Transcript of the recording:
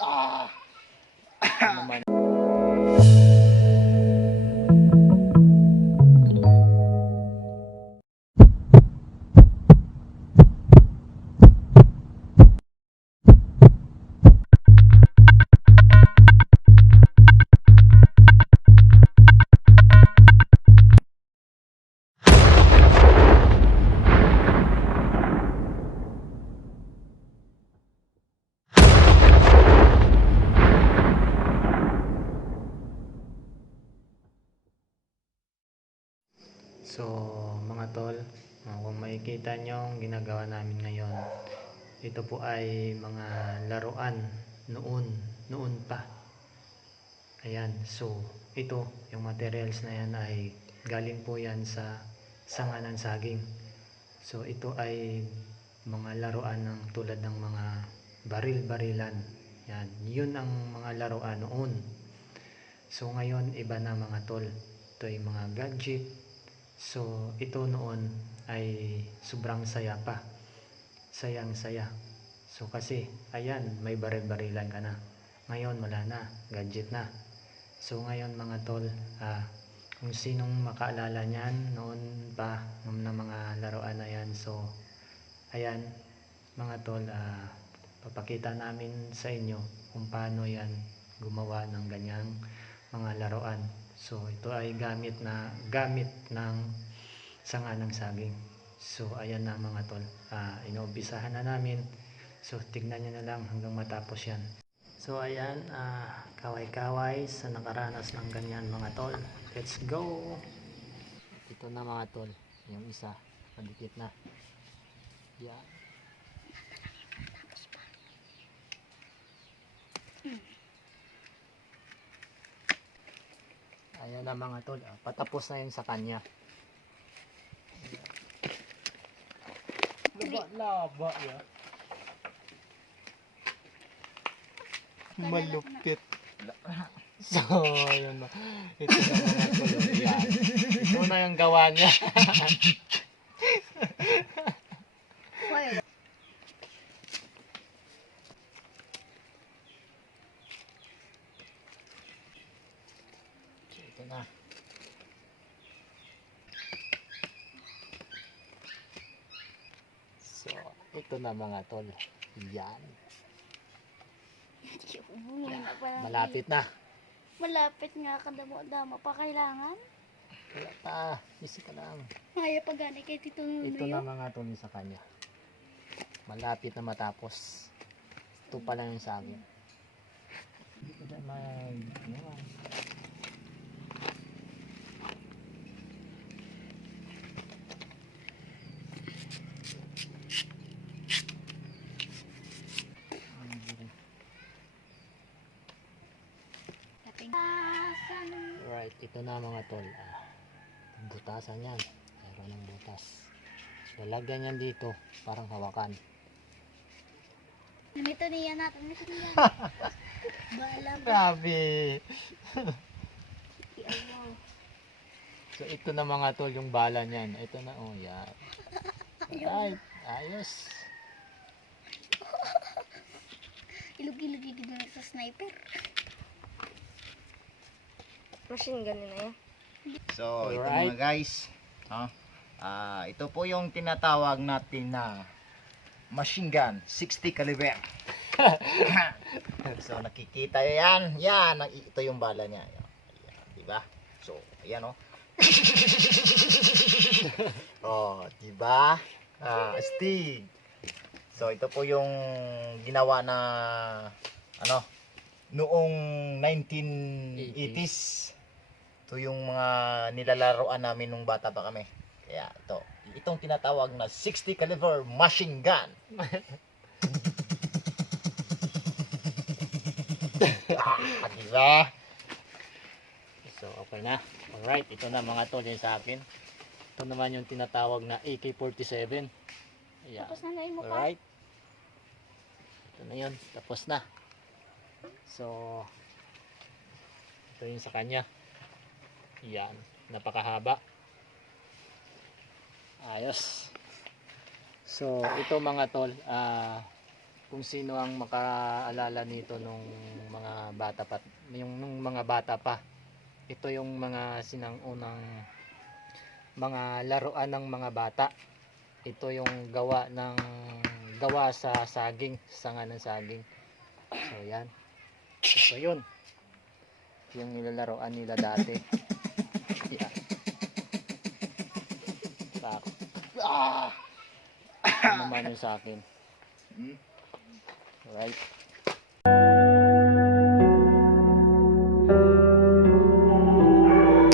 Ah! So, mga tol, ah, kung makikita nyo ang ginagawa namin ngayon, ito po ay mga laruan noon, noon pa. Ayan, so ito, yung materials na yan ay galing po yan sa sanga ng saging. So, ito ay mga laruan ng tulad ng mga baril-barilan. Yan, yun ang mga laruan noon. So, ngayon, iba na mga tol. Ito ay mga gadget, So, ito noon ay sobrang saya pa. Sayang saya. So, kasi, ayan, may baril-barilan ka na. Ngayon, wala na. Gadget na. So, ngayon mga tol, ah, kung sinong makaalala niyan noon pa ng mga laruan na yan. So, ayan, mga tol, ah, papakita namin sa inyo kung paano yan gumawa ng ganyang mga laruan. So ito ay gamit na gamit ng sanga ng saging. So ayan na mga tol. Ah, inuumpisahan na namin. So tignan niyo na lang hanggang matapos yan. So ayan, ah, kaway-kaway sa nakaranas ng ganyan mga tol. Let's go! Ito na mga tol, yung isa, padikit na. Yan. Ayan na mga tol, ah, patapos na yun sa kanya. Laba-laba ya. Malupit. So, yun na. Ito na mga tol. Yan. Ito na yung gawa niya. So, ito na. So, ito na mga tol. Yan. Malapit na. Malapit nga kadamo-damo pa kailangan. Wala pa. Easy ka lang. Maya pa gani kay Tito Ito Nuno na mga tol sa kanya. Malapit na matapos. Ito pa lang yung sa akin. Hindi ko na mag... Ano ah. Asan? Right, ito na mga tol. Ah, butasan yan. Mayroon ng butas. Lalagyan yan dito. Parang hawakan. Ganito niya natin. Bala ba? Grabe! So ito na mga tol yung bala niyan. Ito na oh yan. Right, ayos. Ilog-ilog yung na sa sniper. Machine gun na yan. So, ito Alright. mga guys. ah, ah, ito po yung tinatawag natin na machine gun 60 caliber. so nakikita yan. Yan, ang- ito yung bala niya. Yan, yan, di ba? So, ayan oh. oh, di ba? Ah, astig. So, ito po yung ginawa na ano, noong 1980s. Ito yung mga nilalaroan namin nung bata pa kami. Kaya ito, itong tinatawag na 60 caliber machine gun. ah, diba? So okay na. Alright, ito na mga tol yung sa akin. Ito naman yung tinatawag na AK-47. Ayan. Tapos na lang mo pa. Alright. Ito na yun. Tapos na. So, ito yung sa kanya. Yan. Napakahaba. Ayos. So, ito mga tol, ah, kung sino ang makaalala nito nung mga bata pa yung nung mga bata pa ito yung mga sinangunang mga laruan ng mga bata ito yung gawa ng gawa sa saging sanga ng saging so yan ito yun yung nilalaroan nila dati yan sa ah! Ano naman yung sa akin Hmm? Alright.